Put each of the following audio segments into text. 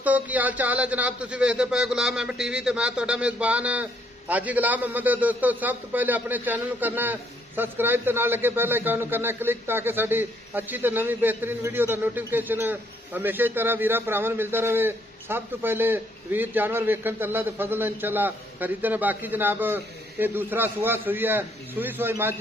दोस्तों की हाल चाल है जनाब तुसी वेखदे पे गुलाम अहमद टीवी ते मैं तुहाडा मेजबान हाजी गुलाम अहमद। दोस्तों सब तो पहले अपने चैनल नूं करना है सबसक्राइब ते नाल लगे बेल आइकन नूं करना है क्लिक ताकि साडी अच्छी ते नवी बेहतरीन वीडियो दा नोटिफिकेशन हमेशा ही तरह वीरा भरावां नूं मिलदा रहे। सब तो पहले वीर जानवर वेखण ते अल्लाह दे फजल नाल इंशाअल्लाह खरीदण। बाकी जनाब ये दूसरा सूआ सूई है सूई सोई मझ।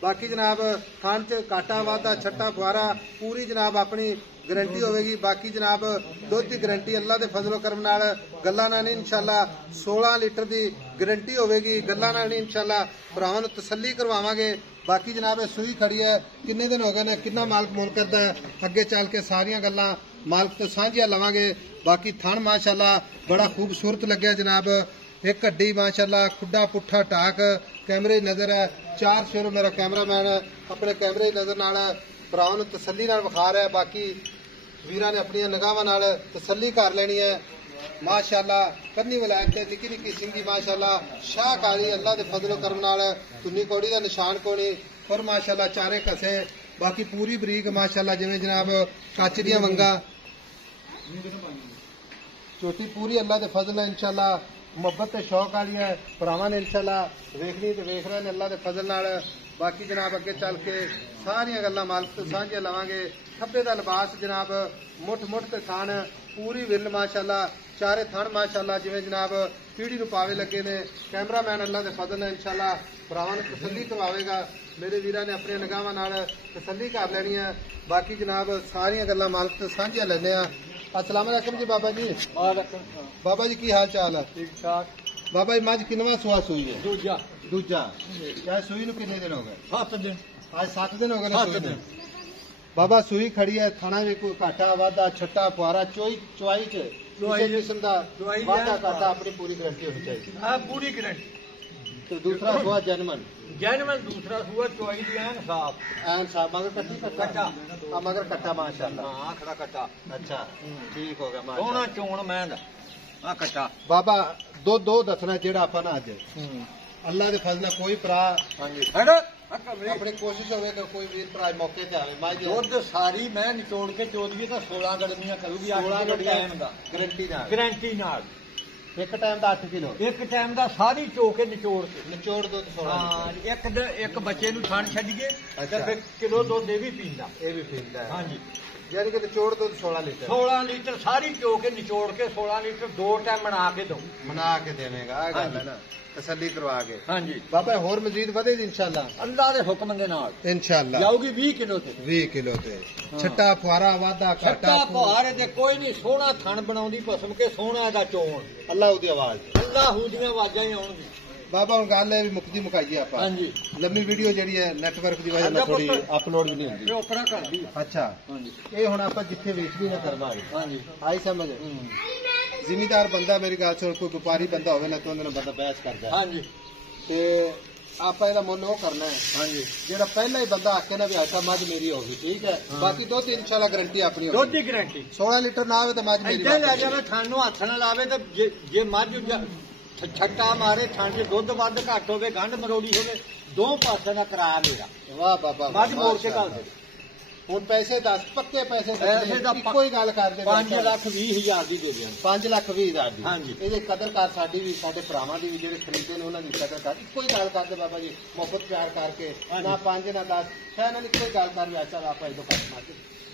बाकी जनाब खान च काटा वाधा छट्टा फुआरा पूरी जनाब अपनी गारंटी होगी। बाकी जनाब दुध की गारंटी अल्लाह के फजलो करम नाल गल्लां नाल नहीं इंशाअल्लाह 16 लीटर की गारंटी होगी। गल्लां नाल नहीं इंशाअल्लाह भरावां नूं तसल्ली करवावांगे। बाकी जनाब सूई खड़ी है किन्ने दिन हो गए ने कितना मालक मोल करता है अगे चल के सारियां गल्लां मालक तो साझियां लवांगे। बाकी थण माशाअल्लाह बड़ा खूबसूरत लग्या जनाब। एक हड्डी माशाअल्लाह खुड्डा पुट्ठा टाक कैमरे नजर है। चार शेर मेरा कैमरामैन अपने कैमरे नजर नाल भरावां नूं तसल्ली नाल विखा रहा है। बाकी वीरां ने अपनी निगाहां नाल तसल्ली कर लेनी है माशाअल्लाह। कन्नी वलायत ते निक्की निक्की सिंगी माशाअल्लाह शाहकारी अल्लाह दे फजलो करम नाल तुन्नी कौड़ी दा निशान कोनी और माशाअल्लाह चारे कसे। बाकी पूरी बरीक माशाअल्लाह जिवें जनाब कच दियां वंगा चोटी पूरी अल्लाह दे फजल है इंशाअल्लाह। मुहब्बत ते शौक वाली है भरावां ने इंशाअल्लाह वेखनी ते वेख रहे ने अल्लाह दे फजल नाल। बाकी जनाब अगे चल के सारियां गल्लां मालक तो साझियां लवांगे। खब्बे दा लिबास जनाब मुठ मुठ ते थान पूरी विल माशाअल्लाह चारे थान माशाअल्लाह जिवें जनाब पीढ़ी नूं पावे लगे ने। कैमरामैन अल्लाह दे फजल है इंशाअल्लाह भरावां नूं तसल्ली करवावेगा। मेरे वीरां ने अपनी निगाहां नाल तसल्ली कर लेनी है। बाकी जनाब सारियां गल्लां मालक तो साझियां लैंदे आ। अस्सलाम वालेकुम जी बाबा जी। बाबा जी की हाल चाल है? ठीक ठाक। बाबा जी मझ किनवा सुआ सूई है? दूजा। दूजा क्या सूई नूं किन्ने दिन हो गए? 7 दिन। आज 7 दिन हो गए ना सूई नूं। बाबा सूई खड़ी है थाना भी कोई घाटा वाधा छट्टा पुआरा चुवाई च किसी किस्म का वाधा घाटा अपनी पूरी गारंटी होनी चाहिए। हाँ पूरी गारंटी। तो दूसरा सुआ जैनमन दूसरा सुआ चुवाई दी एन साफ मगर कट्टी कट्टा मगर कट्टा माशाअल्लाह। हाँ खड़ा कट्टा। अच्छा ठीक हो गया माशाअल्लाह। चोण मैं दा कट्टा बाबा दो दसना जेड़ा आपा ना अज अल्लाह दे फजल नाल कोई भरा अपनी कोशिश होवे कि कोई वीर भरा मौके ते आवे। मां दुध सारी मैं निचोड़ के चोदीए तो 16 गड़मियां करूगी 16 टाइम दा गारंटी नाल। एक टाइम का 8 किलो एक टाइम का सारी चो के निचोड़ दुध 16। हाँ एक बच्चे नूं छाण छड्डीए ते फिर किलो दुध ये भी पींदा। हाँ जी यानी कि निचोड़ दुध 16 लीटर सारी चो के निचोड़ के 16 लीटर 2 टाइम बना के देवेगा। गल है ना तसल्ली करवा के। हाँ जी बाबा होर मजीद वधेगी इंशाअल्लाह अल्लाह दे हुक्म दे नाल इंशाअल्लाह जाऊगी 20 किलो ते। छट्टा फुआरा वाधा घाटा फुआरे ते कोई नहीं सोहना थण बनाउंदी पसम के सोहना दा चोण अल्लाह दी आवाज अल्लाह दी आवाजां ही आउणगी। बाबा हुण गल है मुक्ति मुकाईए आप। हाँ जी लंबी वीडियो जी है नेटवर्क की वजह नाल थोड़ी अपलोड भी नहीं होंदी अपना कर दी। अच्छा ये हुण आपां जिथे वेचदी ना करवांगे। हाँ जी आई समझ। जिमीदार बंदा मेरी गल सुन कोई व्यापारी बंदा होवे ना तो उन्हें बंदा बहस करदा है। हाँ जी ते आपा इहदा मुल ओ करना है। हाँ जी जेड़ा पहला ही बंदा आके ना भी आशा मझ मेरी होगी ठीक है। बाकी दुध इंशाअल्लाह गारंटी अपनी होगी। दुध की गारंटी 16 लीटर ना आवे तो मझ मेरी इधर ले जावे थान नूं हत्थ ना लावे तो जे मझ छट्टा मारे थान च दुध वध घट होवे गंढ मरोड़ी होवे दो पासे दा किराया मेरा। वाह बाबा मझ मोड़ के गल दे हुण पैसे दस पक्के पैसे कोई गल कर दे 5,20,000 दी दे दें 5,20,000 दी। हाँ जी ये कदर कर साडी भी साडे भरावां दी भी जेडे खरीदे ने उन्हां दी कदर कर कोई गल कर दे बाबा जी मुहब्बत प्यार करके ना 5 ना 10 है ना कोई गल कर भी चल आप इधर कट मार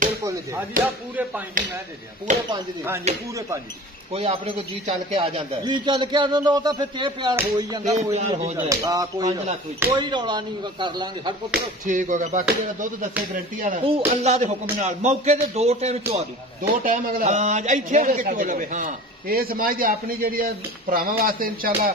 बिल्कुल नहीं दे। हाँ जी पूरे 5 दी मैं दे दिया पूरे 5 दी। हाँ जी पूरे 5 दी। कोई अपने को जी चल के आ जाता है जी चल के आ जाता तो फिर ते प्यार हो ही जाता कोई हो जाए। हाँ कोई रौला नहीं कर लांगे हर को ठीक हो गया। बाकी जेड़ा दुध दसे गारंटी वाला तू अल्लाह दे हुक्म नाल मौके ते 2 टाइम चवा दूं 2 टाइम अगला। हाँ इत्थे आके चवा लवे। हाँ ये समाज दी अपनी जेड़ी है भरावां वास्ते इंशाअल्लाह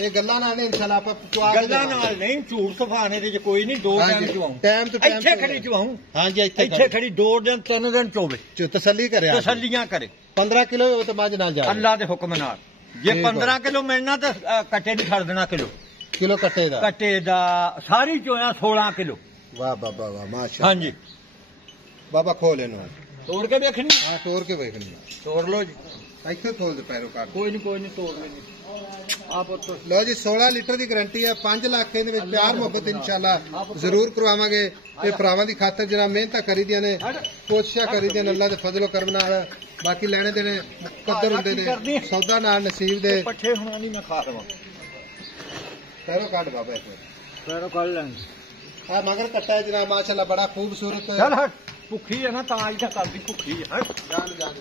ये गल्लां नाल नहीं इंशाअल्लाह आप चवा गल्लां नाल नहीं झूठ सफाने दे कोई नहीं 2 टाइम चवाऊं टाइम तो टाइम इत्थे खड़ी चवाऊं। हाँ जी इत्थे खड़ी 2 दिन 3 दिन चोवे तसल्ली करे तसल्लियां करे 15 किलो तो मझ ना जाए अल्लाह दे हुक्म नाल। जे 15 किलो मिलना तो कट्टे नहीं खड़ देना किलो कट्टे दा सारी चोया 16 किलो। वाह बाबा वाह माशा। हाँ जी बाबा खोल इनू तोड़ के देखनी। हाँ तोड़ के देखनी तोड़ लो जी इत्थे खोल दे पैरों काट कोई नहीं तोड़ लेनी आप तो लो जी 16 लीटर की गारंटी है 5 लाख इहदे विच प्यार मुहब्बत इंशाअल्लाह जरूर करवावांगे। ये भरावां दी खातर जरा मेहनत करी दियां ने कोशिशां करी दियां अल्लाह दे फजलो करम नाल ਬਾਕੀ ਲੈਣੇ ਦੇਣੇ ਕਦਰ ਹੁੰਦੇ ਨੇ ਸੌਦਾ ਨਾਲ ਨਸੀਬ ਦੇ ਪੱਠੇ ਹੋਣਾ ਨਹੀਂ ਮੈਂ ਖਾ ਲਵਾਂ ਪੈਰੋਂ ਕੱਢ ਬਾਬਾ ਇੱਕ ਪੈਰੋਂ ਕੱਢ ਲੈਣ ਆ ਮਗਰ ਕੱਟਾ ਹੈ ਜਨਾਬ ਮਾਸ਼ਾਅੱਲਾ ਬੜਾ ਖੂਬਸੂਰਤ ਚੱਲ ਹਟ ਭੁੱਖੀ ਹੈ ਨਾ ਤਾਂ ਅੱਜ ਤਾਂ ਕਰਦੀ ਭੁੱਖੀ ਹੈ ਜਾਨ ਜਾਨ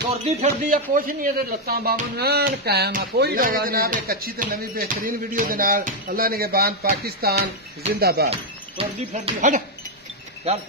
ਤੁਰਦੀ ਫਿਰਦੀ ਆ ਕੁਛ ਨਹੀਂ ਇਹਦੇ ਲੱਤਾਂ ਬਾਹਾਂ ਨਾਲ ਕਾਇਮ ਆ ਕੋਈ ਰੌਲਾ ਜਨਾਬ ਨਹੀਂ ਇੱਕ ਅੱਛੀ ਤੇ ਨਵੀਂ ਬਿਹਤਰੀਨ ਵੀਡੀਓ ਦੇ ਨਾਲ ਅੱਲਾ ਨਿਗਹਿਬਾਨ ਪਾਕਿਸਤਾਨ ਜ਼ਿੰਦਾਬਾਦ ਤੁਰਦੀ ਫਿਰਦੀ ਹਟ ਚੱਲ